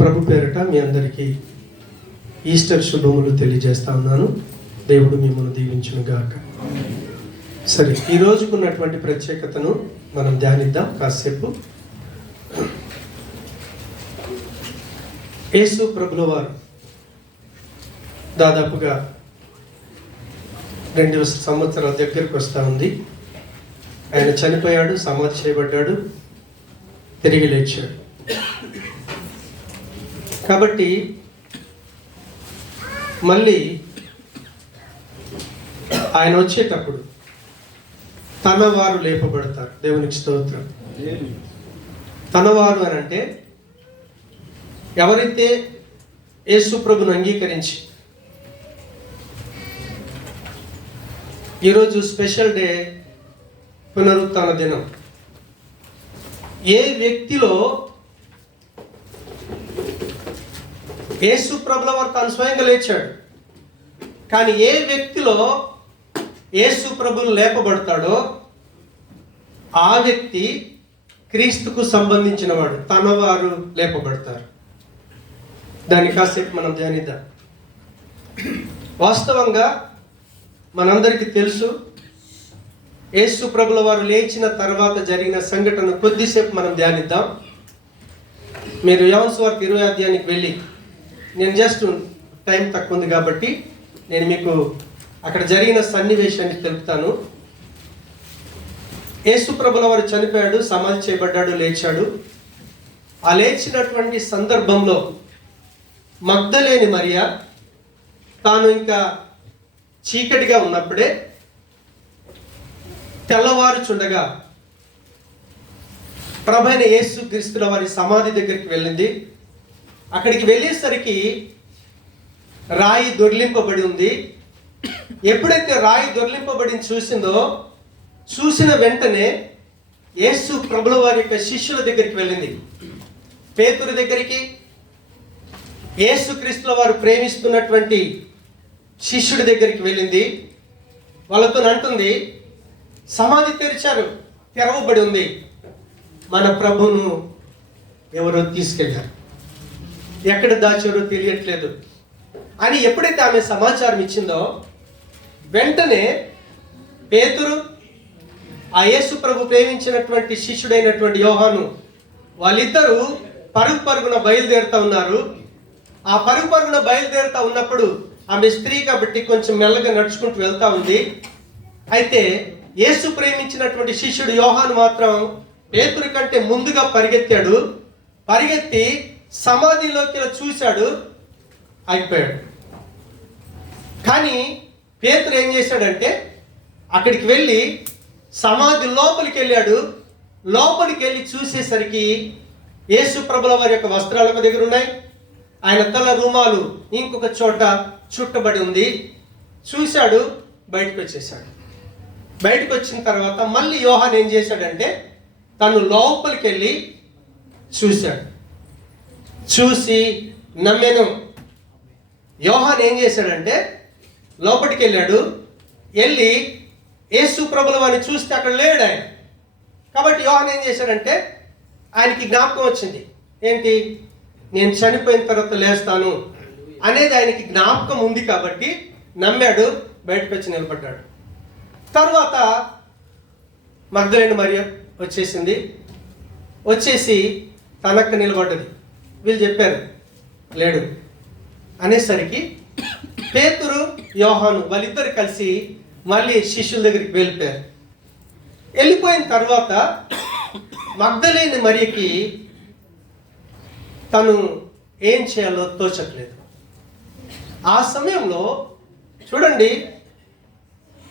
ప్రభు పేరిట మీ అందరికీ ఈస్టర్ శుభములు తెలియజేస్తా ఉన్నాను. దేవుడు మిమ్మల్ని దీవించును గాక. సరే, ఈ రోజుకున్నటువంటి ప్రత్యేకతను మనం ధ్యానిద్దాం కాసేపు. యేసు ప్రభుల వారు దాదాపుగా 2 సంవత్సరాల దగ్గరకు వస్తూ ఉంది. ఆయన చనిపోయాడు, సమాధి చేయబడ్డాడు, తిరిగి లేచాడు. కాబట్టి మళ్ళీ ఆయన వచ్చేటప్పుడు తన వారు లేపబడతారు. దేవునికి స్తోత్రం. తన వారు అని అంటే ఎవరైతే యేసు ప్రభును అంగీకరించి, ఈరోజు స్పెషల్ డే, పునరుత్థాన దినం. ఏ వ్యక్తిలో యేసు ప్రభుల వారు తాను స్వయంగా లేచాడు, కానీ ఏ వ్యక్తిలో యేసు ప్రభులు లేపబడతాడో ఆ వ్యక్తి క్రీస్తుకు సంబంధించిన వాడు. తన వారు లేపబడతారు. దాన్ని కాసేపు మనం ధ్యానిద్దాం. వాస్తవంగా మనందరికీ తెలుసు, యేసు ప్రభుల వారు లేచిన తర్వాత జరిగిన సంఘటన కొద్దిసేపు మనం ధ్యానిద్దాం. మీరు యోహాను సువార్త 20వ అధ్యాయానికి వెళ్ళి, నేను జస్ట్ టైం తక్కువ ఉంది కాబట్టి నేను మీకు అక్కడ జరిగిన సన్నివేశాన్ని తెలుపుతాను. యేసు ప్రభుల వారు చనిపోయాడు, సమాధి చేయబడ్డాడు, లేచాడు. ఆ లేచినటువంటి సందర్భంలో మగ్దలేని మరియా తాను ఇంకా చీకటిగా ఉన్నప్పుడే తెల్లవారుచుండగా ప్రభువైన యేసు క్రీస్తుల వారి సమాధి దగ్గరికి వెళ్ళింది. అక్కడికి వెళ్ళేసరికి రాయి దొర్లింపబడి ఉంది. ఎప్పుడైతే రాయి దొర్లింపబడి చూసిందో, చూసిన వెంటనే యేసు ప్రభుల వారి యొక్క శిష్యుల దగ్గరికి వెళ్ళింది. పేతురు దగ్గరికి, యేసు క్రీస్తుల వారు ప్రేమిస్తున్నటువంటి శిష్యుడి దగ్గరికి వెళ్ళింది. వాళ్ళతో అంటుంది, సమాధి తెరవబడి ఉంది, మన ప్రభువును ఎవరో తీసుకెళ్ళారు, ఎక్కడ దాచారో తెలియట్లేదు అని ఎప్పుడైతే ఆమె సమాచారం ఇచ్చిందో, వెంటనే పేతురు, ఆ యేసు ప్రభు ప్రేమించినటువంటి శిష్యుడైనటువంటి యోహాను, వాళ్ళిద్దరూ పరుగున బయలుదేరుతా ఉన్నారు. ఆ పరుగున బయలుదేరుతా ఉన్నప్పుడు ఆమె స్త్రీ కాబట్టి కొంచెం మెల్లగా నడుచుకుంటూ వెళ్తా ఉంది. అయితే యేసు ప్రేమించినటువంటి శిష్యుడు యోహాను మాత్రం పేతురు కంటే ముందుగా పరిగెత్తాడు. పరిగెత్తి సమాధిలోకి చూశాడు, అయిపోయాడు. కానీ పేతురు ఏం చేశాడంటే అక్కడికి వెళ్ళి సమాధి లోపలికి వెళ్ళాడు. లోపలికి వెళ్ళి చూసేసరికి యేసు ప్రభుల వారి యొక్క వస్త్రాలు ఒక దగ్గర ఉన్నాయి, ఆయన తల రుమాలు ఇంకొక చోట చుట్టబడి ఉంది. చూశాడు, బయటకు వచ్చేసాడు. బయటకు వచ్చిన తర్వాత మళ్ళీ యోహాను ఏం చేశాడంటే తను లోపలికి వెళ్ళి చూశాడు. చూసి నమ్మెను. యోహాను ఏం చేశాడంటే లోపలికి వెళ్ళాడు. వెళ్ళి యేసు ప్రభుల వారిని చూస్తే అక్కడ లేడు ఆయన. కాబట్టి యోహాను ఏం చేశాడంటే ఆయనకి జ్ఞాపకం వచ్చింది. ఏంటి? నేను చనిపోయిన తర్వాత లేస్తాను అనేది ఆయనకి జ్ఞాపకం ఉంది. కాబట్టి నమ్మాడు, బయటకు వచ్చి నిలబడ్డాడు. తర్వాత మగ్దలేని మరియ వచ్చేసింది. వచ్చేసి తనక్క నిలబడ్డది. వీళ్ళు చెప్పారు లేడు అనేసరికి పేతురు, యోహాను వాళ్ళిద్దరు కలిసి మళ్ళీ శిష్యుల దగ్గరికి వెళ్ళిపోయారు. వెళ్ళిపోయిన తర్వాత మగ్దలేని మరియకి తను ఏం చేయాలో తోచట్లేదు. ఆ సమయంలో చూడండి,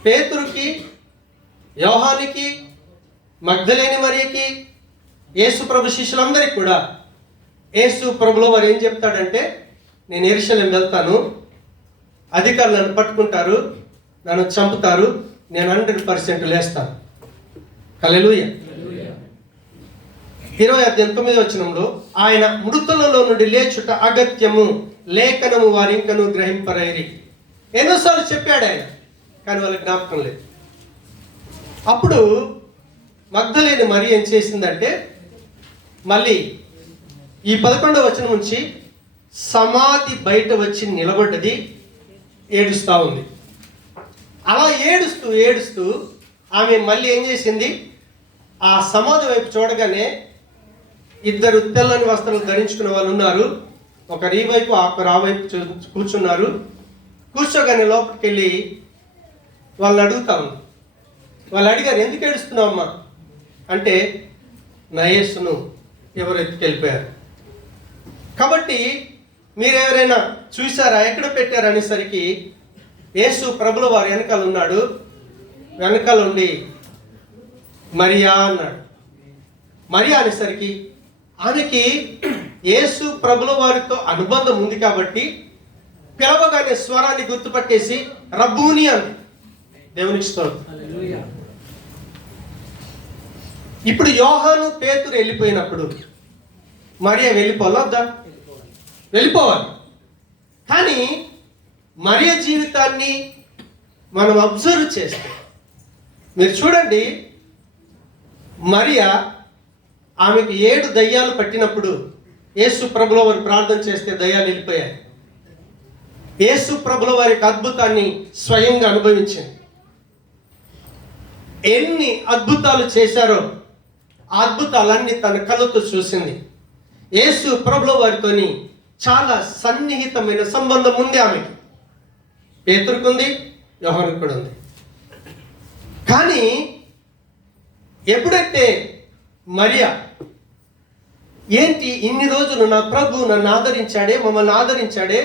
పేతురుకి, యోహానికి, మగ్దలేని మరియకి, యేసు ప్రభు శిష్యులందరికీ కూడా యేసు ప్రభులో వారు ఏం చెప్తాడంటే, నేను యెరూషలేము వెళ్తాను, అధికారులు నన్ను పట్టుకుంటారు, నన్ను చంపుతారు, నేను 100% లేస్తాను. హల్లెలూయా. 20:9 ఆయన మృతులలో నుండి లేచుట అగత్యము, లేఖనము వారింకను గ్రహింపరైరి. ఎన్నోసార్లు చెప్పాడు ఆయన, కానీ వాళ్ళకి జ్ఞాపకం లేదు. అప్పుడు మగ్దలేని మరియ ఏం చేసిందంటే మళ్ళీ ఈ 11వ వచనం నుంచి సమాధి బయట వచ్చి నిలబడ్డది, ఏడుస్తూ ఉంది. అలా ఏడుస్తూ ఏడుస్తూ ఆమె మళ్ళీ ఏం చేసింది, ఆ సమాధి వైపు చూడగానే ఇద్దరు తెల్లని వస్త్రాలు ధరించుకున్న వాళ్ళు ఉన్నారు. ఒకరు ఈ వైపు ఒకరు ఆ వైపు కూర్చున్నారు. కూర్చోగానే లోపలికి వెళ్ళి వాళ్ళని అడుగుతా ఉంది. వాళ్ళు అడిగారు, ఎందుకు ఏడుస్తున్నావు అమ్మా అంటే, నా యేసును ఎవరు ఎత్తుకెళ్ళిపోయారు. కాబట్టి మీరు ఎవరైనా చూసారా, ఎక్కడ పెట్టారు అనేసరికి యేసు ప్రభుల వారు వెనకాల ఉన్నాడు. వెనకాల ఉండి మరియా అన్నాడు. మరియా అనేసరికి ఆమెకి యేసు ప్రభుల వారితో అనుబంధం ఉంది కాబట్టి పిలవగానే స్వరాన్ని గుర్తుపట్టేసి రబ్బూని అంది. దేవునికి స్తోత్రం. ఇప్పుడు యోహాను పేతురు వెళ్ళిపోయినప్పుడు మరియా వెళ్ళిపోవాలా? వెళ్ళిపోవాలి. కానీ మరియా జీవితాన్ని మనం అబ్జర్వ్ చేస్తే మీరు చూడండి, మరియా ఆమెకు 7 దయ్యాలు పట్టినప్పుడు యేసు ప్రభుల వారు ప్రార్థన చేస్తే దయ్యాలు వెళ్ళిపోయాయి. యేసు ప్రభుల వారి అద్భుతాన్ని స్వయంగా అనుభవించింది. ఎన్ని అద్భుతాలు చేశారో ఆ అద్భుతాలన్నీ తన కళ్ళతో చూసింది. యేసు ప్రభుల వారితోని చాలా సన్నిహితమైన సంబంధం ఉంది ఆమెకి. పేతురుకుంది, యోహానుకు కూడా ఉంది. కానీ ఎప్పుడైతే మరియా ఏంటి ఇన్ని రోజులు నా ప్రభు నన్ను ఆదరించాడే, మమ్మల్ని ఆదరించాడే,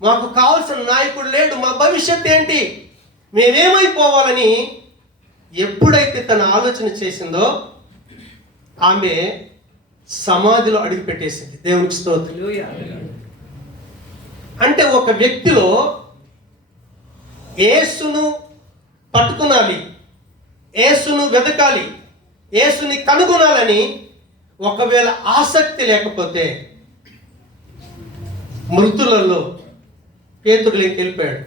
మాకు కావాల్సిన నాయకుడు లేడు, మా భవిష్యత్ ఏంటి, మేమేమైపోవాలని ఎప్పుడైతే తన ఆలోచన చేసిందో ఆమె సమాధిలో అడుగు పెట్టేసింది. దేవునికి స్తోత్రం. అంటే ఒక వ్యక్తిలో యేసును పట్టుకునాలి, యేసును వెతకాలి, యేసుని కనుగొనాలని ఒకవేళ ఆసక్తి లేకపోతే మృతులలో పేతురులోకి వెళ్ళిపోయాడు.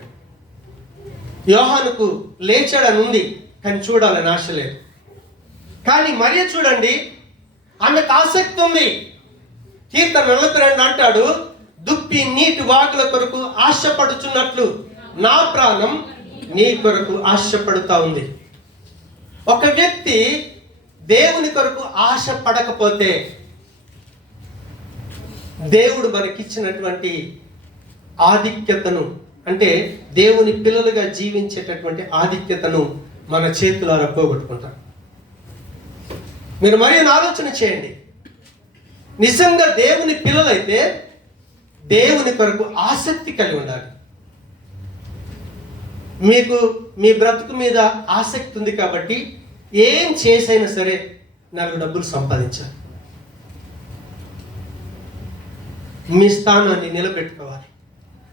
యోహానుకు లేచాడని ఉంది, కానీ చూడాలని ఆశ లేదు. కానీ మరియ చూడండి, ఆమెకు ఆసక్తి ఉంది. కీర్తన 42 అంటాడు, దుప్పి నీటి వాగుల కొరకు ఆశపడుచున్నట్లు నా ప్రాణం నీ కొరకు ఆశపడుతూ ఉంది. ఒక వ్యక్తి దేవుని కొరకు ఆశ పడకపోతే దేవుడు మనకిచ్చినటువంటి ఆధిక్యతను, అంటే దేవుని పిల్లలుగా జీవించేటటువంటి ఆధిక్యతను మన చేతులారా పోగొట్టుకుంటాం. మీరు మరియను ఆలోచన చేయండి. నిజంగా దేవుని పిల్లలైతే దేవుని కొరకు ఆసక్తి కలిగి ఉండాలి. మీకు మీ బ్రతుకు మీద ఆసక్తి ఉంది కాబట్టి ఏం చేసైనా సరే 4 డబ్బులు సంపాదించాలి, మీ స్థానాన్ని నిలబెట్టుకోవాలి,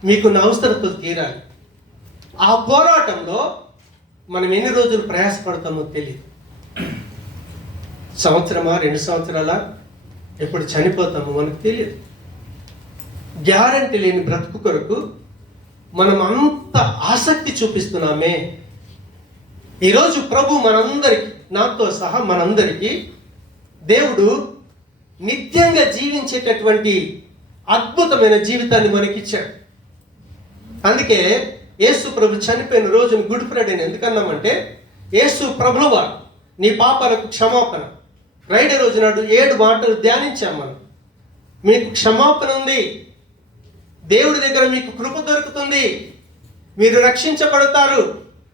మీకున్న అవసరతలు తీరాలి. ఆ పోరాటంలో మనం ఎన్ని రోజులు ప్రయాసపడతామో తెలియదు. సంవత్సరమా, 2 సంవత్సరాల, ఎప్పుడు చనిపోతామో మనకు తెలియదు. గ్యారంటీ లేని బ్రతుకు కొరకు మనం అంత ఆసక్తి చూపిస్తున్నామే. ఈరోజు ప్రభు మనందరికీ, నాతో సహా మనందరికీ దేవుడు నిత్యంగా జీవించేటటువంటి అద్భుతమైన జీవితాన్ని మనకిచ్చాడు. అందుకే యేసు ప్రభు చనిపోయిన రోజుని గుడ్ ఫ్రైడే ఎందుకన్నామంటే, యేసు ప్రభుల వారు నీ పాపాలకు క్షమాపణ, ఫ్రైడే రోజు నాడు 7 మాటలు ధ్యానించాం మనం. మీకు క్షమాపణ ఉంది, దేవుడి దగ్గర మీకు కృప దొరుకుతుంది, మీరు రక్షించబడతారు,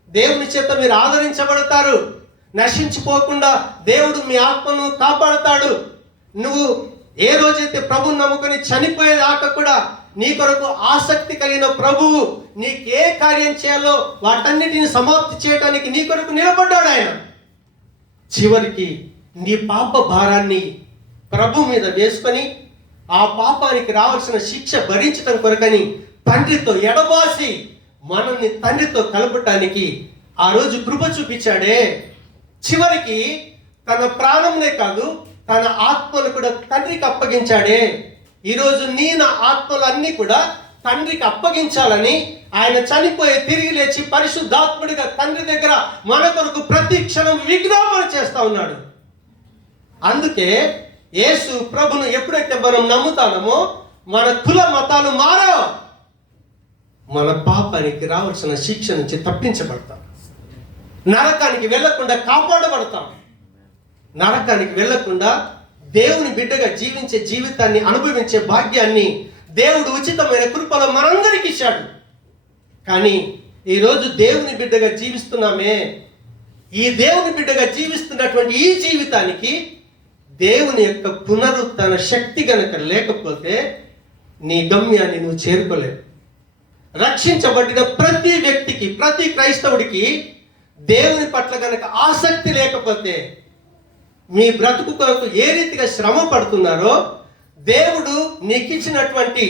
దేవుని చేత మీరు ఆదరించబడతారు, నశించిపోకుండా దేవుడు మీ ఆత్మను కాపాడుతాడు. నువ్వు ఏ రోజైతే ప్రభువుని నమ్ముకొని చనిపోయేదాకా కూడా నీ కొరకు ఆసక్తి కలిగిన ప్రభువు నీకు ఏ కార్యం చేయాలో వాటన్నిటిని సమాప్తి చేయడానికి నీ కొరకు నిలబడ్డాడు ఆయన. చివరికి నీ పాప భారాన్ని ప్రభు మీద వేసుకొని ఆ పాపానికి రావాల్సిన శిక్ష భరించడం కొరకని తండ్రితో ఎడబాసి మనల్ని తండ్రితో కలపటానికి ఆ రోజు కృప చూపించాడే. చివరికి తన ప్రాణంనే కాదు, తన ఆత్మను కూడా తండ్రికి అప్పగించాడే. ఈరోజు నీ నా ఆత్మలన్నీ కూడా తండ్రికి అప్పగించాలని ఆయన చనిపోయి తిరిగి లేచి పరిశుద్ధాత్ముడిగా తండ్రి దగ్గర మన కొరకు ప్రతి క్షణం విజ్ఞాపన చేస్తా ఉన్నాడు. అందుకే యేసు ప్రభును ఎప్పుడైతే మనం నమ్ముతామో మన కుల మతాలు మారవు. మన పాపానికి రావాల్సిన శిక్ష నుంచి తప్పించబడతాం. నరకానికి వెళ్ళకుండా కాపాడబడతాం. నరకానికి వెళ్ళకుండా దేవుని బిడ్డగా జీవించే జీవితాన్ని అనుభవించే భాగ్యాన్ని దేవుడు ఉచితమైన కృపలో మనందరికీ ఇచ్చాడు. కానీ ఈరోజు దేవుని బిడ్డగా జీవిస్తున్నామే. ఈ దేవుని బిడ్డగా జీవిస్తున్నటువంటి ఈ జీవితానికి దేవుని యొక్క పునరుత్థాన శక్తి గనక లేకపోతే నీ గమ్యాన్ని నువ్వు చేరుకోలేవు. రక్షించబడిన ప్రతి వ్యక్తికి, ప్రతి క్రైస్తవుడికి దేవుని పట్ల గనక ఆసక్తి లేకపోతే, మీ బ్రతుకు కొరకు ఏ రీతిగా శ్రమ పడుతున్నారో, దేవుడు నీకు ఇచ్చినటువంటి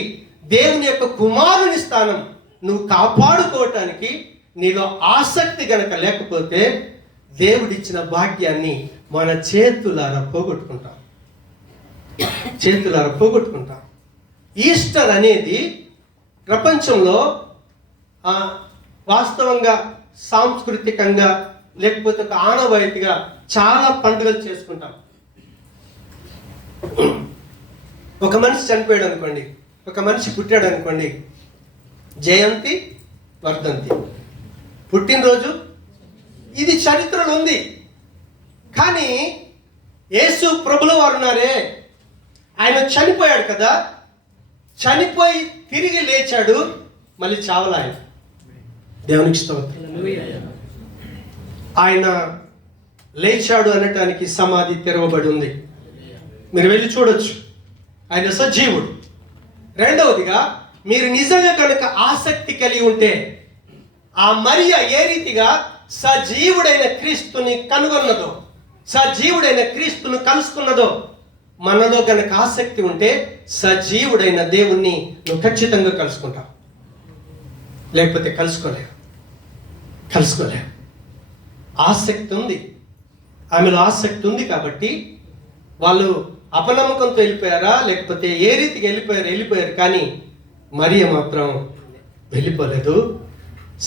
దేవుని యొక్క కుమారుని స్థానం నువ్వు కాపాడుకోవటానికి నీలో ఆసక్తి గనక లేకపోతే దేవుడిచ్చిన భాగ్యాన్ని మన చేతులారా పోగొట్టుకుంటాం. ఈస్టర్ అనేది ప్రపంచంలో వాస్తవంగా సాంస్కృతికంగా లేకపోతే ఒక ఆనవాయితీగా చాలా పండుగలు చేసుకుంటాం. ఒక మనిషి చనిపోయాడు అనుకోండి, ఒక మనిషి పుట్టాడు అనుకోండి, జయంతి, వర్ధంతి, పుట్టినరోజు, ఇది చరిత్రలో ఉంది. కానీ యేసు ప్రభుల వారు ఉన్నారే, ఆయన చనిపోయాడు కదా, చనిపోయి తిరిగి లేచాడు, మళ్ళీ చావలా ఆయన. దేవునికి స్తోత్రం. ఆయన లేచాడు అనటానికి సమాధి తెరవబడి ఉంది, మీరు వెళ్ళి చూడొచ్చు. ఆయన సజీవుడు. రెండవదిగా, మీరు నిజంగా కనుక ఆసక్తి కలిగి ఉంటే, ఆ మరియ ఏ రీతిగా సజీవుడైన క్రీస్తుని కనుగొన్నదో, సజీవుడైన క్రీస్తును కలుసుకున్నదో, మనలో కనుక ఆసక్తి ఉంటే సజీవుడైన దేవుణ్ణి నువ్వు ఖచ్చితంగా కలుసుకుంటావు. లేకపోతే కలుసుకోలేవు. ఆసక్తి ఉంది, ఆమెలో ఆసక్తి ఉంది. కాబట్టి వాళ్ళు అపనమ్మకంతో వెళ్ళిపోయారా, లేకపోతే ఏ రీతికి వెళ్ళిపోయారు. కానీ మరియ మాత్రం వెళ్ళిపోలేదు,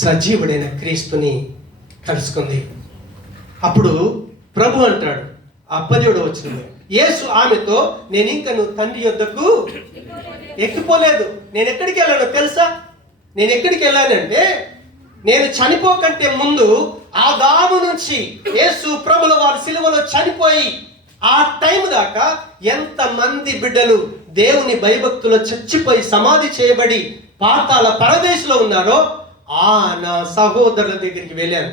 సజీవుడైన క్రీస్తుని కలుసుకుంది. అప్పుడు ప్రభు అంటాడు, అప్పదేవుడు వచ్చిన యేసు ఆమెతో, నేను ఇంకా నువ్వు తండ్రి యొద్దకు ఎక్కిపోలేదు. నేను ఎక్కడికి వెళ్ళానో తెలుసా? నేను ఎక్కడికి వెళ్ళానంటే, నేను చనిపోకంటే ముందు ఆదాము నుంచి యేసు ప్రభుల వారి సిలువలో చనిపోయి ఆ టైం దాకా ఎంతమంది బిడ్డలు దేవుని భయభక్తులో చచ్చిపోయి సమాధి చేయబడి పాతాళ పరదేశంలో ఉన్నారో నా సహోదరుల దగ్గరికి వెళ్ళాను,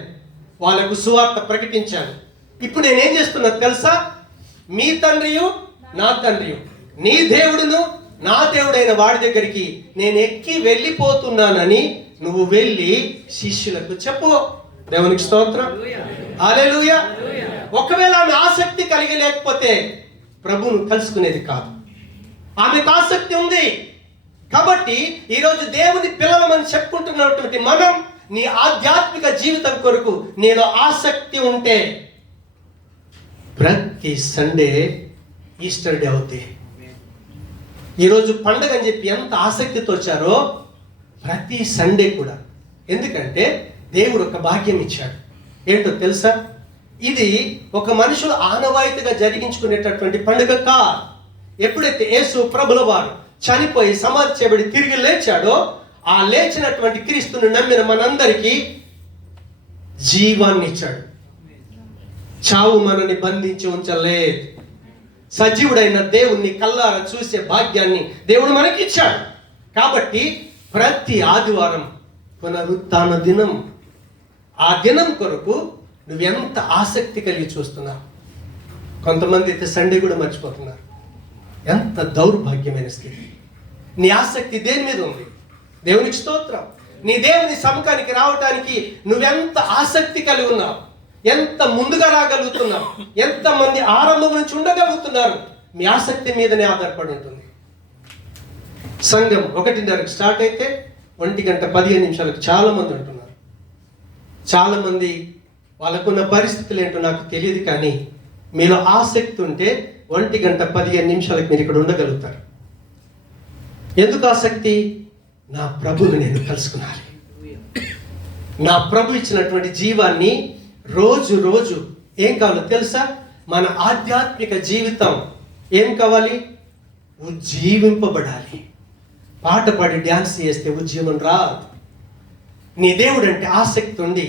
వాళ్ళకు సువార్త ప్రకటించాను. ఇప్పుడు నేనేం చేస్తున్నా తెలుసా? మీ తండ్రియు నా తండ్రియు, నీ దేవుడును నా దేవుడైన వాడి దగ్గరికి నేను ఎక్కి వెళ్ళిపోతున్నానని నువ్వు వెళ్ళి శిష్యులకు చెప్పు. దేవునికి స్తోత్రం, హల్లెలూయా. ఒకవేళ ఆమె ఆసక్తి కలిగి లేకపోతే ప్రభువును కలుసుకునేది కాదు. ఆమెకు ఆసక్తి ఉంది కాబట్టి ఈరోజు దేవుని పిల్లలమని చెప్పుకుంటున్నటువంటి మనం, నీ ఆధ్యాత్మిక జీవితం కొరకు నీలో ఆసక్తి ఉంటే ప్రతి సండే ఈస్టర్ డే అవుతాయి. ఈరోజు పండగ అని చెప్పి ఎంత ఆసక్తితో వచ్చారో ప్రతి సండే కూడా. ఎందుకంటే దేవుడు ఒక భాగ్యం ఇచ్చాడు. ఏంటో తెలుసా? ఇది ఒక మనుషులు ఆనవాయితీగా జరిగించుకునేటటువంటి పండుగ కాదు. ఎప్పుడైతే యేసు ప్రభుల వారు చనిపోయి సమాధి చేయబడి తిరిగి లేచాడో, ఆ లేచినటువంటి క్రీస్తును నమ్మిన మనందరికీ జీవాన్ని ఇచ్చాడు. చావు మనని బంధించి ఉంచలేదు. సజీవుడైన దేవుణ్ణి కల్లారా చూసే భాగ్యాన్ని దేవుడు మనకి ఇచ్చాడు. కాబట్టి ప్రతి ఆదివారం పునరుత్థాన దినం, ఆ దినం కొరకు నువ్వెంత ఆసక్తి కలిగి చూస్తున్నావు. కొంతమంది అయితే సండే కూడా మర్చిపోతున్నారు. ఎంత దౌర్భాగ్యమైన స్థితి. నీ ఆసక్తి దేని మీద ఉంది? దేవునికి స్తోత్రం. నీ దేవుని సముఖానికి రావటానికి నువ్వెంత ఆసక్తి కలిగి ఉన్నావు, ఎంత ముందుగా రాగలుగుతున్నావు, ఎంతమంది ఆరంభం నుంచి ఉండగలుగుతున్నారు, మీ ఆసక్తి మీదనే ఆధారపడి ఉంటుంది. సంఘం 1:30కి స్టార్ట్ అయితే 1:15 చాలా మంది ఉంటున్నారు. చాలా మంది వాళ్ళకున్న పరిస్థితులు ఏంటో నాకు తెలియదు, కానీ మీలో ఆసక్తి ఉంటే 1:15 మీరు ఇక్కడ ఉండగలుగుతారు. ఎందుకు ఆసక్తి? నా ప్రభువుని నేను కలుసుకున్నాను. నా ప్రభు ఇచ్చినటువంటి జీవాన్ని రోజు రోజు ఏం కావాలో తెలుసా? మన ఆధ్యాత్మిక జీవితం ఏం కావాలి? ఉజ్జీవింపబడాలి. పాట పాడి డ్యాన్స్ చేస్తే ఉజ్జీవం రాదు. నీ దేవుడు అంటే ఆసక్తి ఉండి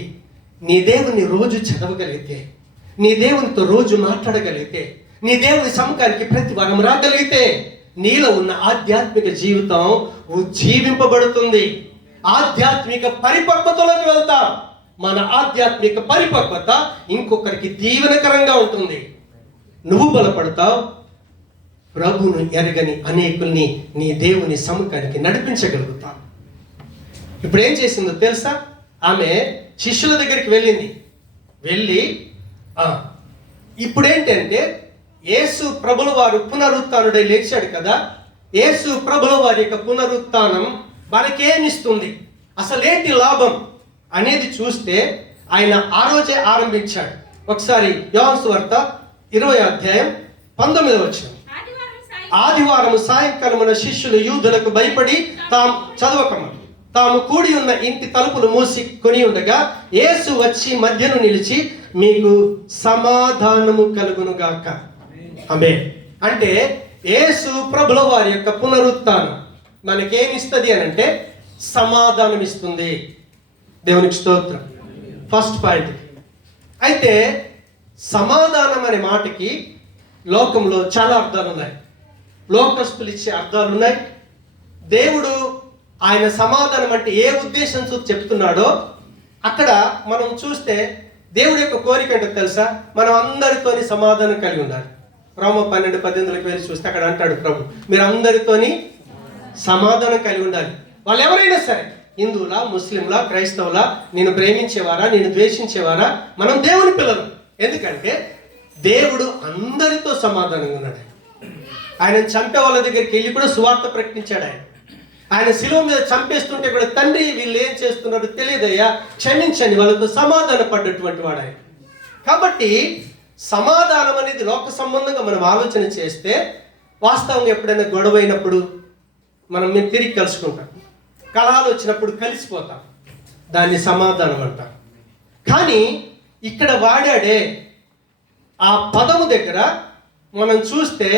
నీ దేవుని రోజు చదవగలిగితే, నీ దేవునితో రోజు మాట్లాడగలిగితే, నీ దేవుని సముఖానికి ప్రతి వారం రాగలిగితే నీలో ఉన్న ఆధ్యాత్మిక జీవితం ఉజ్జీవింపబడుతుంది. ఆధ్యాత్మిక పరిపక్వతలోకి వెళ్తాం. మన ఆధ్యాత్మిక పరిపక్వత ఇంకొకరికి దీవెనకరంగా ఉంటుంది. నువ్వు బలపడతావు. ప్రభువును ఎరగని అనేకుల్ని నీ దేవుని సముఖానికి నడిపించగలుగుతావు. ఇప్పుడు ఏం చేసిందో తెలుసా? ఆమె శిష్యుల దగ్గరికి వెళ్ళి ఇప్పుడు ఏంటంటే యేసు ప్రభుల వారు పునరుత్థానుడై లేచాడు కదా. యేసు ప్రభుల వారి యొక్క పునరుత్థానం మనకేమిస్తుంది, అసలేంటి లాభం అనేది చూస్తే ఆయన ఆ రోజే ఆరంభించాడు. ఒకసారి యోహాను సువార్త 20వ అధ్యాయం 19వ వచనం. ఆదివారం సాయంకాలమున శిష్యులు యూదులకు భయపడి తాము కూడి ఉన్న ఇంటి తలుపులు మూసి కొని ఉండగా యేసు వచ్చి మధ్యను నిలిచి, మీకు సమాధానము కలుగునుగాక. ఆమేన్. అంటే యేసు ప్రభుల వారి యొక్క పునరుత్థానం మనకేమిస్తుంది అని అంటే సమాధానం ఇస్తుంది. దేవునికి స్తోత్రం. First point. అయితే సమాధానం అనే మాటకి లోకంలో చాలా అర్థాలు ఉన్నాయి. లోకస్తులు ఇచ్చే అర్థాలు ఉన్నాయి. దేవుడు ఆయన సమాధానం అంటే ఏ ఉద్దేశంతో చెప్తున్నాడో అక్కడ మనం చూస్తే దేవుడి యొక్క కోరిక ఏంటో తెలుసా? మనం అందరితోని సమాధానం కలిగి ఉండాలి. రోమ 12:18 వెళ్ళి చూస్తే అక్కడ అంటాడు ప్రభు, మీరు అందరితోని సమాధానం కలిగి ఉండాలి. వాళ్ళు ఎవరైనా సరే, హిందువులా, ముస్లింలా, క్రైస్తవులా, నేను ప్రేమించేవారా, నేను ద్వేషించేవారా, మనం దేవుని పిల్లలు. ఎందుకంటే దేవుడు అందరితో సమాధానంగా ఉన్నాడు. ఆయన చంపే వాళ్ళ దగ్గరికి వెళ్ళి కూడా సువార్త ప్రకటించాడు. ఆయన శిలువ మీద చంపేస్తుంటే కూడా, తండ్రి వీళ్ళు ఏం చేస్తున్నారో తెలియదయ్యా, క్షమించండి, వాళ్ళతో సమాధాన పడ్డటువంటి వాడు ఆయన. కాబట్టి సమాధానం అనేది లోక సంబంధంగా మనం ఆలోచన చేస్తే వాస్తవంగా ఎప్పుడైనా గొడవ అయినప్పుడు మేము తిరిగి కలుసుకుంటాం. కలహాలు వచ్చినప్పుడు కలిసిపోతాం. దాన్ని సమాధానం అంటాం. కానీ ఇక్కడ వాడాడే ఆ పదము దగ్గర మనం చూస్తే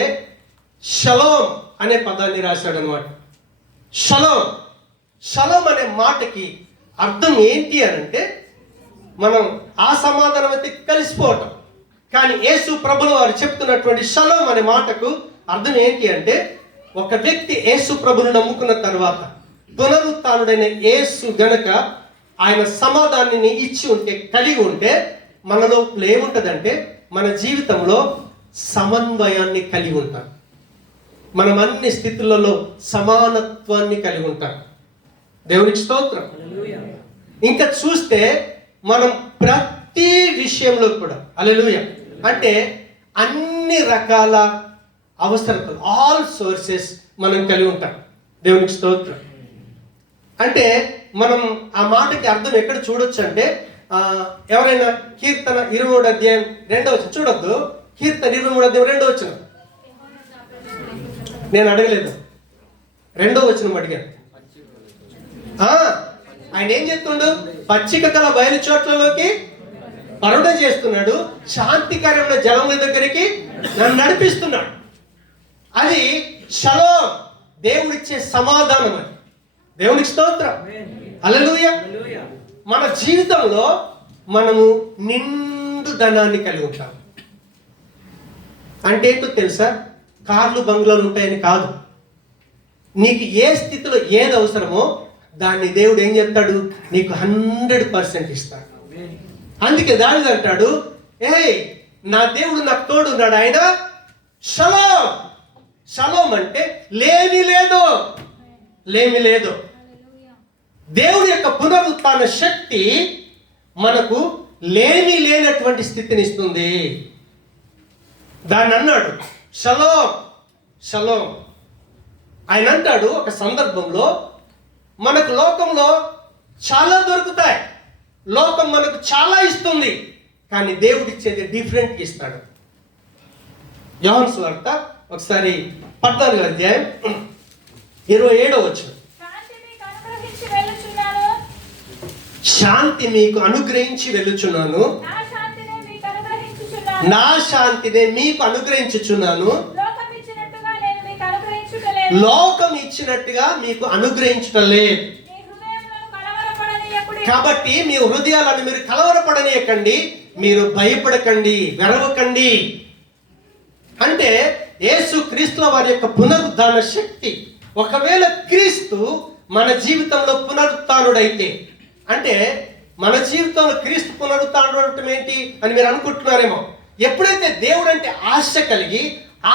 షలోం అనే పదాన్ని రాశాడు అనమాట. షలోం అనే మాటకి అర్థం ఏంటి అని అంటే మనం ఆ సమాధానం అయితే కలిసిపోవటం. కానీ యేసు ప్రభుల వారు చెప్తున్నటువంటి షలోం అనే మాటకు అర్థం ఏంటి అంటే ఒక వ్యక్తి యేసు ప్రభును నమ్ముకున్న తర్వాత పునరుత్థానుడైన యేసు గనక ఆయన సమాధానాన్ని ఇచ్చి ఉంటే, కలిగి ఉంటే మనలో ఏముంటుందంటే మన జీవితంలో సమన్వయాన్ని కలిగి ఉంటాం. మనం అన్ని స్థితులలో సమానత్వాన్ని కలిగి ఉంటాం. దేవునికి స్తోత్రం. ఇంకా చూస్తే మనం ప్రతి విషయంలో కూడా హల్లెలూయా అంటే అన్ని రకాల అవసరతలు, ఆల్ సోర్సెస్ మనం కలిగి ఉంటాం. దేవునికి స్తోత్రం. అంటే మనం ఆ మాటకి అర్థం ఎక్కడ చూడొచ్చు అంటే ఎవరైనా కీర్తన 23వ అధ్యాయం 2వ వచనం చూడొద్దు. కీర్తన 23వ అధ్యాయం 2వ వచనం నేను అడగలేదు, 2వ వచనం అడిగాను. ఆయన ఏం చెప్తుండు? పచ్చిక గల బయలు చోట్లలోకి పరుడ చేస్తున్నాడు, శాంతికరమైన జలముల దగ్గరికి నన్ను నడిపిస్తున్నాడు. అది షలోం, దేవుడిచ్చే సమాధానం. అది దేవునికి స్తోత్రం. హల్లెలూయా. మన జీవితంలో మనము నిండు ధనాన్ని కలిగి ఉంటాం. అంటే ఏంటో తెలుసా? కార్లు, బంగ్లాలు ఉంటాయని కాదు. నీకు ఏ స్థితిలో ఏది అవసరమో దాన్ని దేవుడు ఏం చెప్తాడు? నీకు 100% ఇస్తాడు. అందుకే దానిది అంటాడు, నా దేవుడు నాకు తోడున్నాడు, ఆయన షలోం. షలోం అంటే లేమి లేదు. దేవుడి యొక్క పునరుత్థాన శక్తి మనకు లేమి లేనటువంటి స్థితిని ఇస్తుంది. దాన్ని అన్నాడు షలోం. ఆయన అంటాడు ఒక సందర్భంలో, మనకు లోకంలో చాలా దొరుకుతాయి, లోకం మనకు చాలా ఇస్తుంది, కానీ దేవుడు ఇచ్చేది డిఫరెంట్ ఇస్తాడు. యోహాను సువార్త ఒకసారి 14వ అధ్యాయం 27వ వచనం. శాంతి మీకు అనుగ్రహించి వెళ్ళుచున్నాను, నా శాంతినే మీకు అనుగ్రహించుచున్నాను, లోకం ఇచ్చినట్టుగా మీకు అనుగ్రహించటం లేదు. కాబట్టి మీ హృదయాలను మీరు కలవరపడనీయకండి, మీరు భయపడకండి, వెరవకండి. అంటే యేసు క్రీస్తుల వారి యొక్క పునరుద్ధాన శక్తి. ఒకవేళ క్రీస్తు మన జీవితంలో పునరుత్థానుడైతే, అంటే మన జీవితంలో క్రీస్తు పునరుత్థానం ఏంటి అని మీరు అనుకుంటున్నారేమో. ఎప్పుడైతే దేవుడు అంటే ఆశ కలిగి,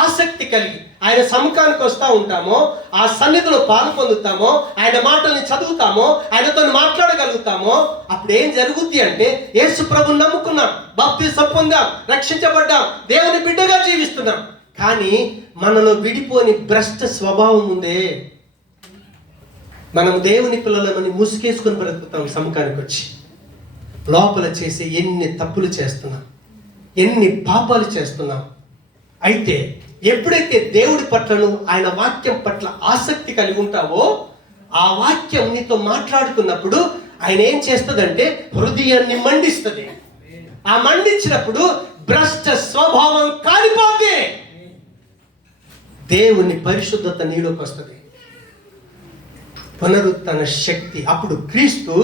ఆసక్తి కలిగి ఆయన సముఖానికి వస్తూ ఉంటామో, ఆ సన్నిధిలో పాలు పొందుతామో, ఆయన మాటల్ని చదువుతామో, ఆయనతో మాట్లాడగలుగుతామో, అప్పుడు ఏం జరుగుద్ది అంటే యేసు ప్రభుని నమ్ముకున్నాం, బాప్తిసం పొందాం, రక్షించబడ్డాం, దేవుని బిడ్డగా జీవిస్తున్నాం. కానీ మనలో విడిపోని భ్రష్ట స్వభావం ఉందే. మనం దేవుని పిల్లలని ముసుకేసుకొని బ్రతుకుతాం. సముఖానికి వచ్చి లోపల చేసే ఎన్ని తప్పులు చేస్తున్నాం, ఎన్ని పాపాలు చేస్తున్నాం. అయితే ఎప్పుడైతే దేవుడి పట్లను, ఆయన వాక్యం పట్ల ఆసక్తి కలిగి ఉంటావో, ఆ వాక్యం నీతో మాట్లాడుతున్నప్పుడు ఆయన ఏం చేస్తుందంటే హృదయాన్ని మండిస్తుంది. ఆ మండించినప్పుడు భ్రష్ట స్వభావం కాలిపోతే దేవుని పరిశుద్ధత నీలోకి వస్తుంది, పునరుత్థాన శక్తి. అప్పుడు క్రీస్తు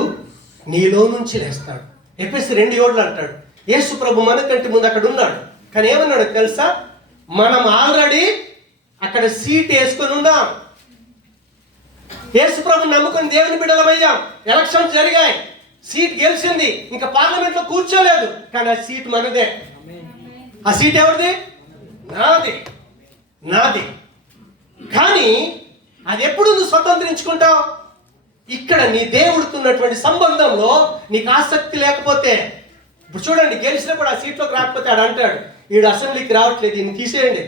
నీలో నుంచి లేస్తాడు. ఎఫెసీ 2:7 అంటాడు, యేసు ప్రభు మనకంటే ముందు అక్కడ ఉన్నాడు, కానీ ఏమన్నాడు తెలుసా? మనం ఆల్రెడీ అక్కడ సీట్ వేసుకొని ఉన్నాం. యేసు ప్రభు నమ్ముకొని దేవుని బిడ్డలమయ్యాం, ఎలక్షన్స్ జరిగాయి, సీట్ గెలిచింది, ఇంకా పార్లమెంట్లో కూర్చోలేదు, కానీ ఆ సీట్ మనదే. ఆ సీట్ ఎవరిది? నాది, నాది. కానీ అది ఎప్పుడు నువ్వు స్వతంత్రించుకుంటావు? ఇక్కడ నీ దేవుడితో ఉన్నటువంటి సంబంధంలో నీకు ఆసక్తి లేకపోతే. ఇప్పుడు చూడండి, గెలిచినప్పుడు ఆ సీట్లోకి రాకపోతే ఆడు అంటాడు, వీడు అసెంబ్లీకి రావట్లేదు, ఈయన తీసేయండి.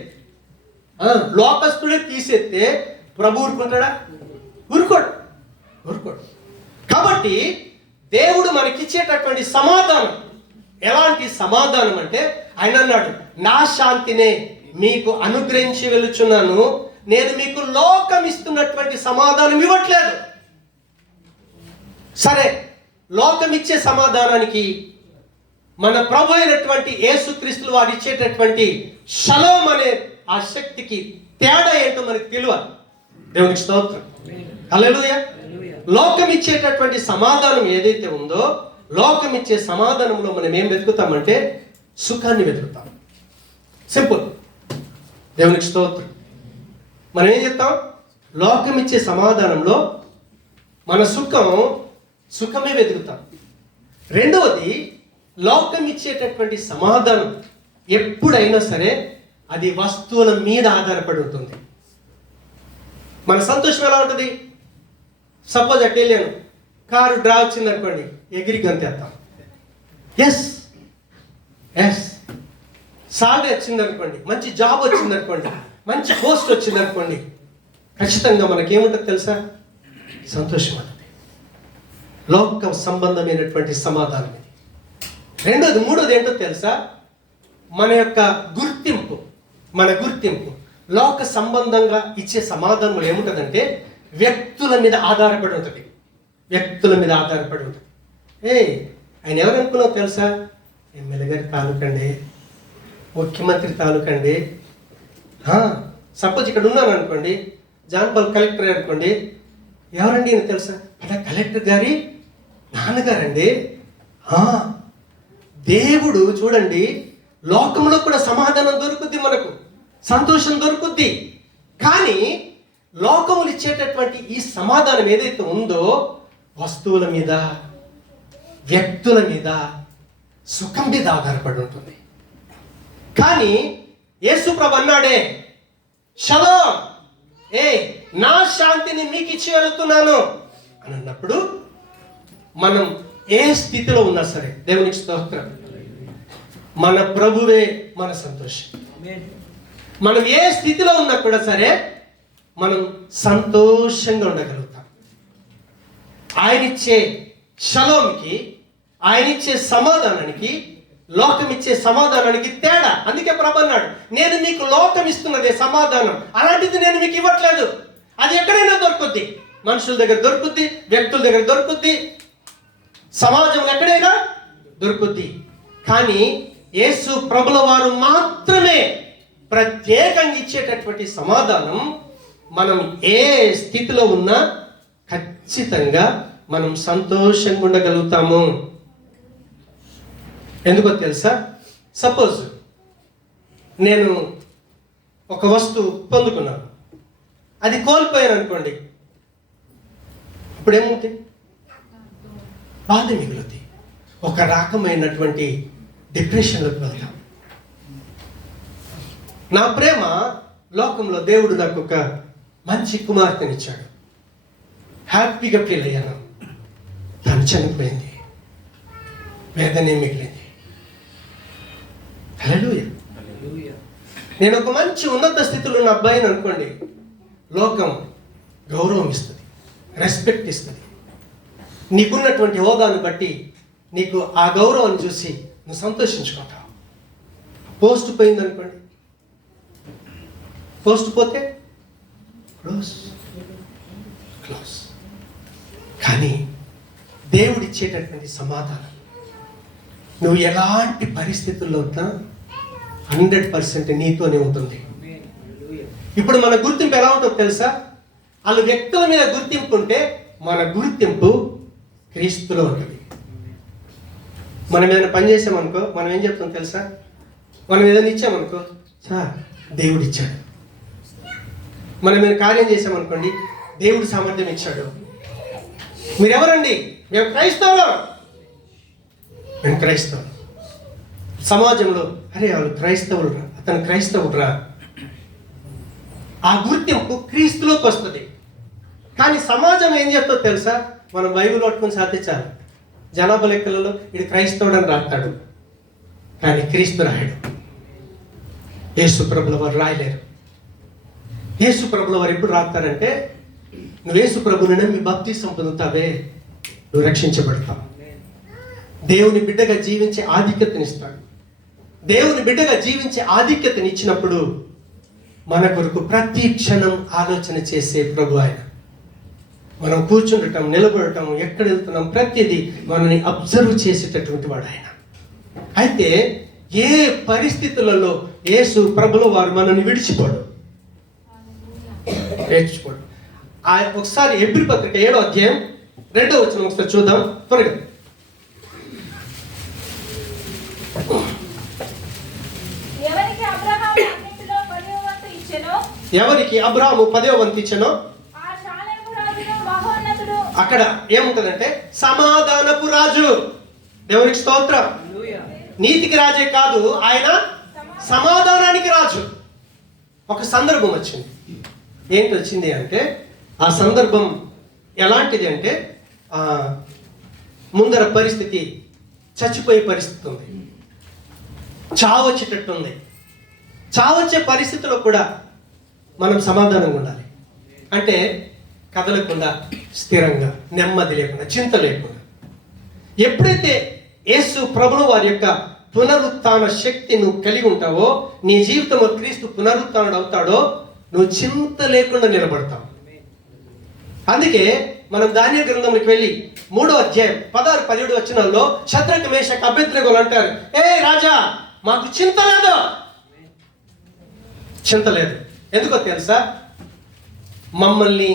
లోకస్తుడే తీసేస్తే ప్రభు ఊరుకుంటాడా? ఊరుకోడు, ఊరుకోడు. కాబట్టి దేవుడు మనకిచ్చేటటువంటి సమాధానం ఎలాంటి సమాధానం అంటే, ఆయన అన్నాడు, నా శాంతినే మీకు అనుగ్రహించి వెళుచున్నాను, నేను మీకు లోకం ఇస్తున్నటువంటి సమాధానం ఇవ్వట్లేదు. సరే, లోకం ఇచ్చే సమాధానానికి మన ప్రభు అయినటువంటి యేసుక్రీస్తులు వారు ఇచ్చేటటువంటి షలోమ్ అనే ఆ శక్తికి తేడా ఏంటో మనకు తెలియాలి. దేవునికి స్తోత్రం, హల్లెలూయా. లోకం ఇచ్చేటటువంటి సమాధానం ఏదైతే ఉందో, లోకం ఇచ్చే సమాధానంలో మనం ఏం వెతుకుతామంటే సుఖాన్ని వెతుకుతాం. సింపుల్. దేవునికి స్తోత్రం. మనం ఏం చెప్తాం? లోకం ఇచ్చే సమాధానంలో మన సుఖమే వెతుకుతాం. రెండవది, లోకం ఇచ్చేటటువంటి సమాధానం ఎప్పుడైనా సరే అది వస్తువుల మీద ఆధారపడి ఉంటుంది. మన సంతోషం ఎలా ఉంటుంది? సపోజ్ అటు వెళ్ళాను, కారు డ్రా వచ్చింది అనుకోండి, ఎగిరి గంతేస్తాం. Yes yes. సాలరీ వచ్చింది అనుకోండి, మంచి జాబ్ వచ్చింది అనుకోండి, మంచి పోస్ట్ వచ్చింది అనుకోండి, ఖచ్చితంగా మనకేముంటుంది తెలుసా? సంతోషం ఉంటుంది. లోక సంబంధమైనటువంటి సమాధానం ఇది. రెండోది, మూడోది ఏంటో తెలుసా? మన యొక్క గుర్తింపు. మన గుర్తింపు లోక సంబంధంగా ఇచ్చే సమాధానం ఏముంటుందంటే వ్యక్తుల మీద ఆధారపడి ఉంటుంది. వ్యక్తుల మీద ఆధారపడి ఉంటుంది. ఆయన ఎవరనుకున్నావు తెలుసా? ఎమ్మెల్యే గారి తాలూకండి, ముఖ్యమంత్రి తాలూకండి. సపోజ్ ఇక్కడ ఉన్నాను అనుకోండి, జాన్పాల్ కలెక్టర్ అనుకోండి, ఎవరండి ఈయన తెలుసా? అంటే కలెక్టర్ గారి నాన్నగారండి. దేవుడు చూడండి, లోకంలో కూడా సమాధానం దొరుకుద్ది, మనకు సంతోషం దొరుకుద్ది. కానీ లోకములు ఇచ్చేటటువంటి ఈ సమాధానం ఏదైతే ఉందో వస్తువుల మీద, వ్యక్తుల మీద, సుఖం మీద ఆధారపడి ఉంటుంది. కానీ యేసు ప్రభు అన్నాడే, షలోమ్, నా శాంతిని మీకు ఇచ్చి వెళుతున్నాను అని అన్నప్పుడు మనం ఏ స్థితిలో ఉన్నా సరే, దేవునికి స్తోత్రం, మన ప్రభువే మన సంతోషం. మనం ఏ స్థితిలో ఉన్నా కూడా సరే మనం సంతోషంగా ఉండగలుగుతాం. ఆయనిచ్చే షలోమ్కి, ఆయనిచ్చే సమాధానానికి, లోకం ఇచ్చే సమాధానానికి తేడా. అందుకే ప్రభు అన్నాడు, నేను మీకు లోకం ఇస్తున్నదే సమాధానం, అలాంటిది నేను మీకు ఇవ్వట్లేదు. అది ఎక్కడైనా దొరుకుద్ది, మనుషుల దగ్గర దొరుకుద్ది, వ్యక్తుల దగ్గర దొరుకుద్ది, సమాజంలో ఎక్కడైనా దొరుకుద్ది. కానీ యేసు ప్రభుల వారు మాత్రమే ప్రత్యేకంగా ఇచ్చేటటువంటి సమాధానం మనం ఏ స్థితిలో ఉన్నా ఖచ్చితంగా మనం సంతోషంగా ఉండగలుగుతాము. ఎందుకో తెలుసా? సపోజ్ నేను ఒక వస్తువు పొందుకున్నాను, అది కోల్పోయాను అనుకోండి, ఇప్పుడేమవుతుంది? బాధ మిగులుతుంది, ఒక రకమైనటువంటి డిప్రెషన్లోకి వెళ్తాం. నా ప్రేమ లోకంలో దేవుడు నాకు ఒక మంచి కుమార్తెనిచ్చాడు, హ్యాపీగా ఫీల్ అయ్యాను. తను చనిపోయింది, వేదనే మిగిలింది. హల్లెలూయా. నేను ఒక మంచి ఉన్నత స్థితిలో ఉన్న అబ్బాయిని అనుకోండి, లోకం గౌరవం ఇస్తుంది, రెస్పెక్ట్ ఇస్తుంది. నీకున్నటువంటి హోదాను బట్టి నీకు ఆ గౌరవాన్ని చూసి నువ్వు సంతోషించుకుంటావు. పోస్ట్ పోయింది అనుకోండి, పోస్ట్ పోతే క్లోజ్. కానీ దేవుడిచ్చేటటువంటి సమాధానం నువ్వు ఎలాంటి పరిస్థితుల్లో ఉన్నా 100% నీతోనే ఉంటుంది. ఇప్పుడు మన గుర్తింపు ఎలా ఉంటుందో తెలుసా? వాళ్ళు వ్యక్తుల మీద గుర్తింపు ఉంటే మన గుర్తింపు క్రీస్తులో ఉంటుంది. మనం ఏదైనా పని చేసామనుకో, మనం ఏం చెప్తాం తెలుసా? మనం ఏదైనా ఇచ్చామనుకో, సార్ దేవుడు ఇచ్చాడు. మనం ఏమైనా కార్యం చేసామనుకోండి, దేవుడు సామర్థ్యం ఇచ్చాడు. మీరెవరండి? మేము క్రైస్తవులం. మేము క్రైస్తవులు. సమాజంలో అరే వాళ్ళు క్రైస్తవులు రా, అతను క్రైస్తవుడు రా, ఆ గుర్తింపు క్రీస్తులోకి వస్తుంది. కానీ సమాజం ఏం చెప్తుందో తెలుసా? మనం బైబిల్ పట్టుకుని సాధించాలి, జనాభా లెక్కలలో ఇది క్రైస్తవుడు అని రాస్తాడు, కానీ క్రీస్తు రాయడు. యేసు ప్రభుల వారు రాయలేరు. యేసు ప్రభుల వారు ఎప్పుడు రాస్తారంటే, నువ్వు యేసు ప్రభుని నమ్మి బాప్తిసం పొందుతావే, నువ్వు రక్షించబడతావు. దేవుని బిడ్డగా జీవించే ఆధిక్యతనిస్తాడు. దేవుని బిడ్డగా జీవించే ఆధిక్యతనిచ్చినప్పుడు మన కొరకు ప్రతి క్షణం ఆలోచన చేసే ప్రభు ఆయన. మనం కూర్చుండటం, నిలబడటం, ఎక్కడ వెళ్తున్నాం, ప్రతిదీ మనని అబ్జర్వ్ చేసేటటువంటి వాడు ఆయన. అయితే ఏ పరిస్థితులలో యేసు ప్రభుల వారు మనల్ని విడిచిపోడు. ఒకసారి హెబ్రీ పత్రిక 7వ అధ్యాయం 2వ వచనం ఒకసారి చూద్దాం త్వరగా. ఎవరికి అబ్రహాము 10వ వంతు ఇచ్చెనో, అక్కడ ఏముంటదంటే సమాధానపు రాజు. దేవునికి స్తోత్రం. నీతికి రాజే కాదు, ఆయన సమాధానానికి రాజు. ఒక సందర్భం వచ్చింది. ఏంటి వచ్చింది అంటే, ఆ సందర్భం ఎలాంటిది అంటే, ముందర పరిస్థితి చచ్చిపోయే పరిస్థితి ఉంది, చావొచ్చేటట్టు ఉంది. చావొచ్చే పరిస్థితిలో కూడా మనం సమాధానంగా ఉండాలి. అంటే కదలకుండా, స్థిరంగా, నెమ్మది లేకుండా, చింత లేకుండా. ఎప్పుడైతే యేసు ప్రభువు వారి యొక్క పునరుత్థాన శక్తి నువ్వు కలిగి ఉంటావో, నీ జీవితంలో క్రీస్తు పునరుత్థానుడు అవుతాడో, నువ్వు చింత లేకుండా నిలబడతావు. అందుకే మనం దానియేలు గ్రంథంలోకి వెళ్ళి 3వ అధ్యాయం 16-17 వచనాల్లో శద్రక్ మేషక్ అబేద్నెగోలు అంటారు, ఏ రాజా, మాకు చింత లేదు. చింత లేదు. ఎందుకో తెలుసా? మమ్మల్ని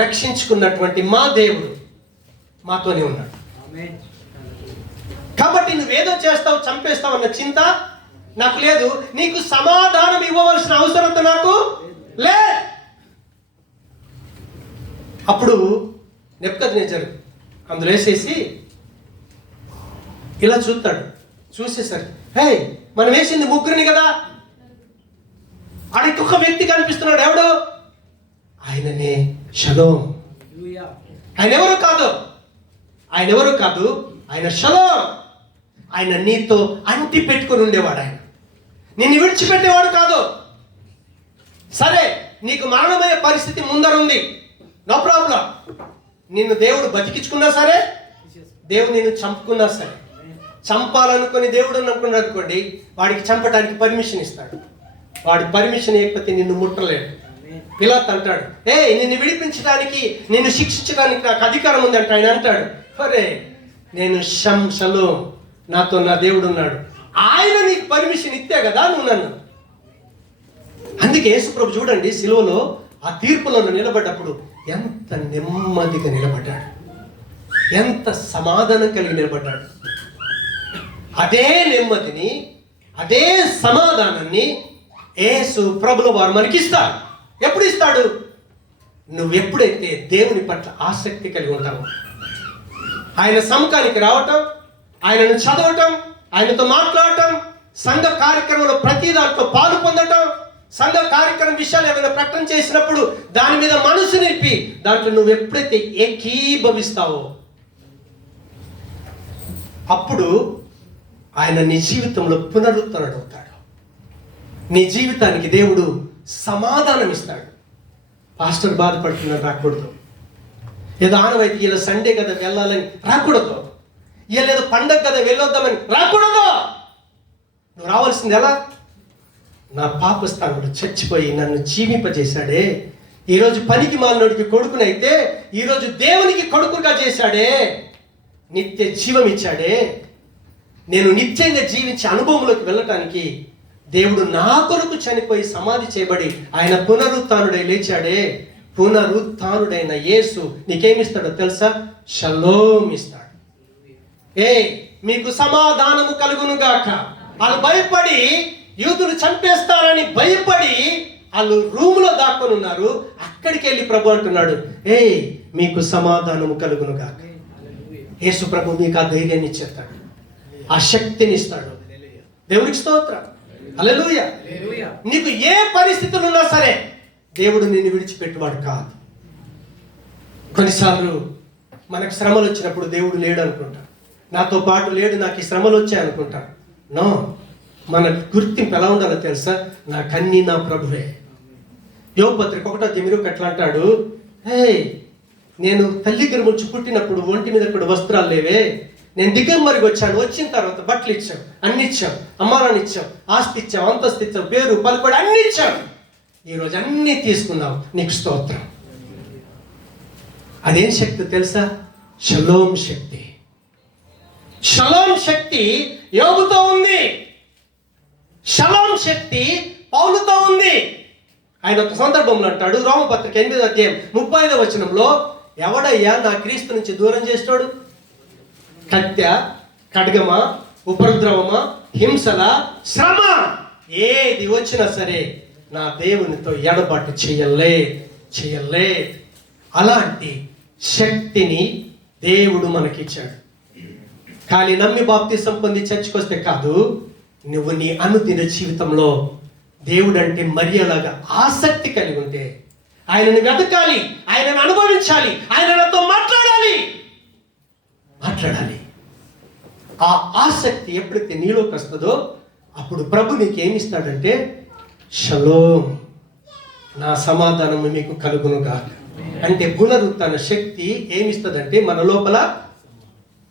రక్షించుకున్నటువంటి మా దేవుడు మాతోనే ఉన్నాడు. కాబట్టి నువ్వేదో చేస్తావు, చంపేస్తావు అన్న చింత నాకు లేదు. నీకు సమాధానం ఇవ్వవలసిన అవసరం నాకు లేదు. అప్పుడు నెబుకద్నెజరు అందులో వేసేసి ఇలా చూస్తాడు. చూసేసరికి, హే, మనం వేసింది ముగ్గురిని కదా, ఆడికి ఒక వ్యక్తి కనిపిస్తున్నాడు. ఎవడు? ఆయననే షలోం. ఆయన ఎవరు కాదు, ఆయన షలోం. ఆయన నీతో అంటి పెట్టుకుని ఉండేవాడు. ఆయన నిన్ను విడిచిపెట్టేవాడు కాదు. సరే, నీకు మరణమయ్యే పరిస్థితి ముందరుంది, నో ప్రాబ్లం. నిన్ను దేవుడు బతికించుకున్నా సరే, దేవుడు నిన్ను చంపుకున్నా సరే, చంపాలనుకుని దేవుడు అనుకున్నాడు అనుకోండి, వాడికి చంపడానికి పర్మిషన్ ఇస్తాడు. వాడి పర్మిషన్ ఇవ్వకపోతే నిన్ను ముట్టలేడు. పిలాతు అంటాడు, ఏ, నిన్ను విడిపించడానికి, నిన్ను శిక్షించడానికి నాకు అధికారం ఉంది అంటే ఆయన అంటాడు, అరే నేను షలోం, నాతో నా దేవుడు ఉన్నాడు, ఆయన నీకు పర్మిషన్ ఇస్తే కదా నువ్వు నన్ను. అందుకే యేసు ప్రభు చూడండి, సిలువలో ఆ తీర్పులో నిలబడ్డప్పుడు ఎంత నెమ్మదిగా నిలబడ్డాడు, ఎంత సమాధానం కలిగి నిలబడ్డాడు. అదే నెమ్మదిని, అదే సమాధానాన్ని యేసు ప్రభుల వారు మనకిస్తాడు. ఎప్పుడు ఇస్తాడు? నువ్వెప్పుడైతే దేవుని పట్ల ఆసక్తి కలిగి ఉంటావో, ఆయన సముఖానికి రావటం, ఆయనను చదవటం, ఆయనతో మాట్లాడటం, సంఘ కార్యక్రమంలో ప్రతి దాంట్లో పాలు పొందటం, సంఘ కార్యక్రమం విషయాలు ఏమైనా ప్రకటన చేసినప్పుడు దాని మీద మనసు నిలిపి దాంట్లో నువ్వు ఎప్పుడైతే ఏకీభవిస్తావో అప్పుడు ఆయన నీ జీవితంలో పునరుద్ధరణవుతాడు. నీ జీవితానికి దేవుడు సమాధానం ఇస్తాడు. పాస్టర్ బాధపడుతున్నాడు, రాకూడదు. ఏదో ఆనవాయితీ ఇలా సండే కదా వెళ్ళాలని రాకూడదు, ఇలా ఏదో పండగ కదా వెళ్ళొద్దామని రాకూడదు. నువ్వు రావాల్సింది ఎలా? నా పాప స్థానంలో చచ్చిపోయి నన్ను జీవింపజేశాడే, ఈరోజు పనికి మాలినోడికి కొడుకునైతే ఈరోజు దేవునికి కొడుకుగా చేశాడే, నిత్య జీవం ఇచ్చాడే, నేను నిత్యంగా జీవించే అనుభవంలోకి వెళ్ళటానికి దేవుడు నా కొరకు చనిపోయి సమాధి చేయబడి ఆయన పునరుత్థానుడై లేచాడే. పునరుత్థానుడైన యేసు నీకేమిస్తాడో తెలుసా? షలోమ్ ఇస్తాడు. మీకు సమాధానము కలుగును గాక. వాళ్ళు భయపడి యూదులు చంపేస్తారని భయపడి వాళ్ళు రూములో దాక్కొని ఉన్నారు. అక్కడికి వెళ్ళి ప్రభు అంటున్నాడు, మీకు సమాధానము కలుగును గాక. యేసు ప్రభు మీకు ఆ ధైర్యాన్ని ఇచ్చేస్తాడు, ఆ శక్తిని ఇస్తాడు. దేవునికి స్తోత్రం, హల్లెలూయా. నీకు ఏ పరిస్థితులు ఉన్నా సరే దేవుడు నిన్ను విడిచిపెట్టువాడు కాదు. కొన్నిసార్లు మనకు శ్రమలు వచ్చినప్పుడు దేవుడు లేడు అనుకుంటా, నాతో పాటు లేడు, నాకు ఈ శ్రమలు వచ్చాయి అనుకుంటా. నో, మన గుర్తింపు ఎలా ఉండాలో తెలుసా? నాకన్నీ నా ప్రభువే. యోబు పత్రిక 1:8 ఎట్లా అంటాడు, నేను తల్లి గర్భంచి పుట్టినప్పుడు ఒంటి మీద కూడా వస్త్రాలు లేవే, నేను దిగంబరికి వచ్చాను, వచ్చిన తర్వాత బట్టలు ఇచ్చాం, అన్ని ఇచ్చాం, అమ్మానాన్ని ఇచ్చాం, ఆస్తి ఇచ్చాం, అంతస్తు ఇచ్చాం, పేరు పలుకుబడి అన్ని ఇచ్చాం, ఈరోజు అన్ని తీసుకున్నావు, నీకు స్తోత్రం. అదేం శక్తి తెలుసా? షలోమ్ శక్తి. షలోమ్ శక్తి యోబుతో ఉంది, షలోమ్ శక్తి పౌలుతో ఉంది. ఆయన ఒక సందర్భంలో అంటాడు, రోమపత్రిక 8:35 ఎవడయ్యా నా క్రీస్తు నుంచి దూరం చేస్తాడు? కత్య, ఖడ్గమా, ఉపద్రవమా, హింసల, శ్రమ ఏది వచ్చినా సరే నా దేవునితో ఎడబాటు చేయలే. అలాంటి శక్తిని దేవుడు మనకిచ్చాడు. ఖాళీ నమ్మి బాప్తిసం పొంది చర్చికి వస్తే కాదు, నువ్వు నీ అనుదిన జీవితంలో దేవుడు అంటే మరియలాగా ఆసక్తి కలిగి ఉంటే, ఆయనను వెతకాలి, ఆయనను అనుభవించాలి, ఆయన నాతో మాట్లాడాలి. ఆ ఆసక్తి ఎప్పుడైతే నీలోకి వస్తుందో అప్పుడు ప్రభు నీకు ఏమిస్తాడంటే, షలోమ్, నా సమాధానము మీకు కలుగునుగా. అంటే పునరుత్థాన శక్తి ఏమిస్తుందంటే మన లోపల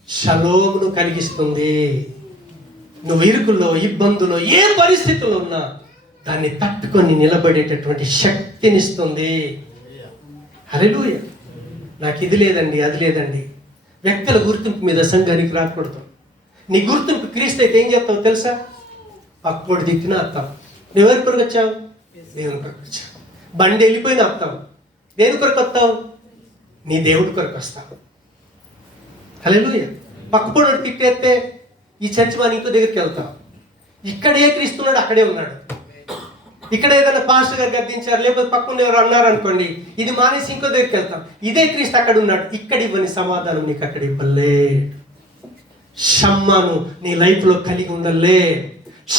షలోమును కలిగిస్తుంది. నువ్వు ఇరుకుల్లో, ఇబ్బందులో, ఏ పరిస్థితుల్లో ఉన్నా దాన్ని తట్టుకొని నిలబడేటటువంటి శక్తినిస్తుంది. హల్లెలూయా. నాకు ఇది లేదండి, అది లేదండి, వ్యక్తుల గుర్తింపు మీద సంఘానికి రాకూడదు. నీ గుర్తింపు క్రీస్తు అయితే ఏం చెప్తావు తెలుసా? పక్కోడు దిక్కిన అత్తావు. నువ్వెవరి కొరకు వచ్చావు? దేవుని కొరకు వచ్చావు. బండి వెళ్ళిపోయినా వస్తావు. దేని కొరకు వస్తావు? నీ దేవుడి కొరకు వస్తావు. హల్లెలూయా. పక్కపొడు తిట్టేస్తే ఈ చర్చి మా ఇంకో దగ్గరికి వెళ్తావు. ఇక్కడే క్రీస్తున్నాడు, అక్కడే ఉన్నాడు. ఇక్కడ ఏదైనా పాస్టర్ గారు గద్దించారు, లేకపోతే పక్కన ఎవరు అన్నారు అనుకోండి, ఇది మానేసి ఇంకో దగ్గరికి వెళ్తాం. ఇదే క్రీస్తు అక్కడ ఉన్నాడు, ఇక్కడ ఇవ్వని సమాధానం నీకు అక్కడ ఇవ్వలే. షమ్మాను నీ లైఫ్లో కలిగి ఉండలే.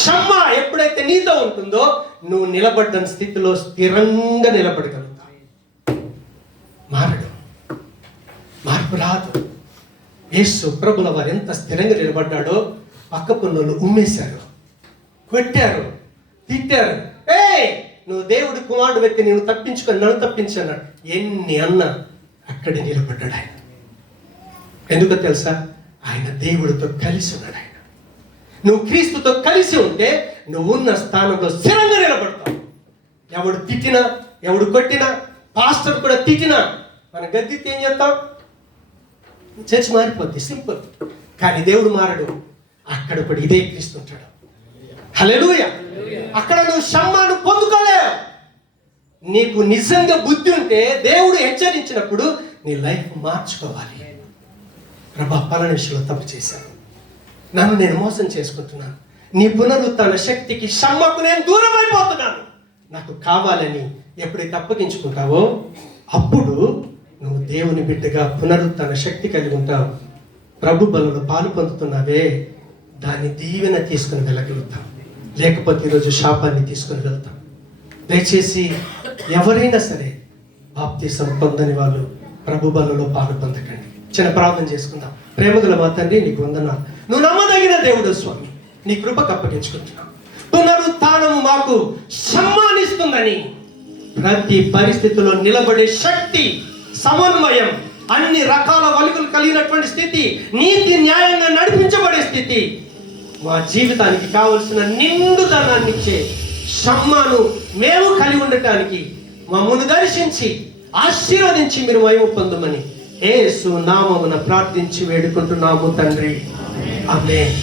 షమ్మా ఎప్పుడైతే నీతో ఉంటుందో నువ్వు నిలబడ్డ స్థితిలో స్థిరంగా నిలబడగలుగుతావు. మార్పు రాదు. యేసు ప్రభుల వారు ఎంత స్థిరంగా నిలబడ్డాడో పక్క పనులు ఉమ్మేశారు, కొట్టారు, తిట్టారు. నువ్వు దేవుడి కుమారుడు వ్యక్తి, నేను తప్పించుకొని నన్ను తప్పించన్నాడు. ఎన్ని అన్నా అక్కడే నిలబడ్డాడు ఆయన. ఎందుకో తెలుసా? ఆయన దేవుడితో కలిసి ఉన్నాడు. ఆయన నువ్వు క్రీస్తుతో కలిసి ఉంటే నువ్వు ఉన్న స్థానంలో స్థిరంగా నిలబడతావు. ఎవడు తిట్టినా, ఎవడు కొట్టినా, పాస్టర్ కూడా తిట్టినా, మన గద్దితే ఏం చేస్తాం? చర్చ్ మారిపోద్ది, సింపుల్. కానీ దేవుడు మారడు. అక్కడ కూడా ఇదే క్రీస్తు ఉంటాడు. హల్లెలూయా. అక్కడ నువ్వు షమ్మాను పొందుకోలేవు. నీకు నిజంగా బుద్ధి ఉంటే దేవుడు హెచ్చరించినప్పుడు నీ లైఫ్ మార్చుకోవాలి. ప్రభా, పలానా విషయంలో తప్పు చేశాను, నన్ను నేను మోసం చేసుకుంటున్నాను, నీ పునరుత్థాన శక్తికి సమ్మకు నేను దూరం అయిపోతున్నాను, నాకు కావాలని ఎప్పుడైతే అప్పగించుకుంటావో అప్పుడు నువ్వు దేవుని బిడ్డగా పునరుత్థాన శక్తి కలిగి ఉంటావు. ప్రభు బలలో పాలు పొందుతున్నావే, దాన్ని దీవెన తీసుకుని వెళ్ళగలుగుతావు. లేకపోతే ఈరోజు శాపాన్ని తీసుకుని వెళ్తాం. దయచేసి ఎవరైనా సరే బాప్తీసం పొందని వాళ్ళు ప్రభు బలలో పాలు పొందకండి. చిన్న ప్రార్థన చేసుకుందాం. ప్రేమగల మా తండ్రి, నీకు వందనాలు. నువ్వు నమ్మదగిన దేవుడు స్వామి, నీ కృపకు అప్పగించుకుంటున్నావు. పునరుత్థానము మాకు సమ్మానిస్తుందని, ప్రతి పరిస్థితిలో నిలబడే శక్తి, సమన్వయం, అన్ని రకాల వలుగులు కలిగినటువంటి స్థితి, నీతి న్యాయంగా నడిపించబడే స్థితి, మా జీవితానికి కావలసిన నిండుదనాన్ని ఇచ్చే సమ్మాను మేము కలిగి ఉండటానికి మమ్మల్ని దర్శించి ఆశీర్వదించి మీరు మహిమ పొందమని యేసు నామమున ప్రార్థించి వేడుకుంటున్నాము తండ్రి. ఆమేన్.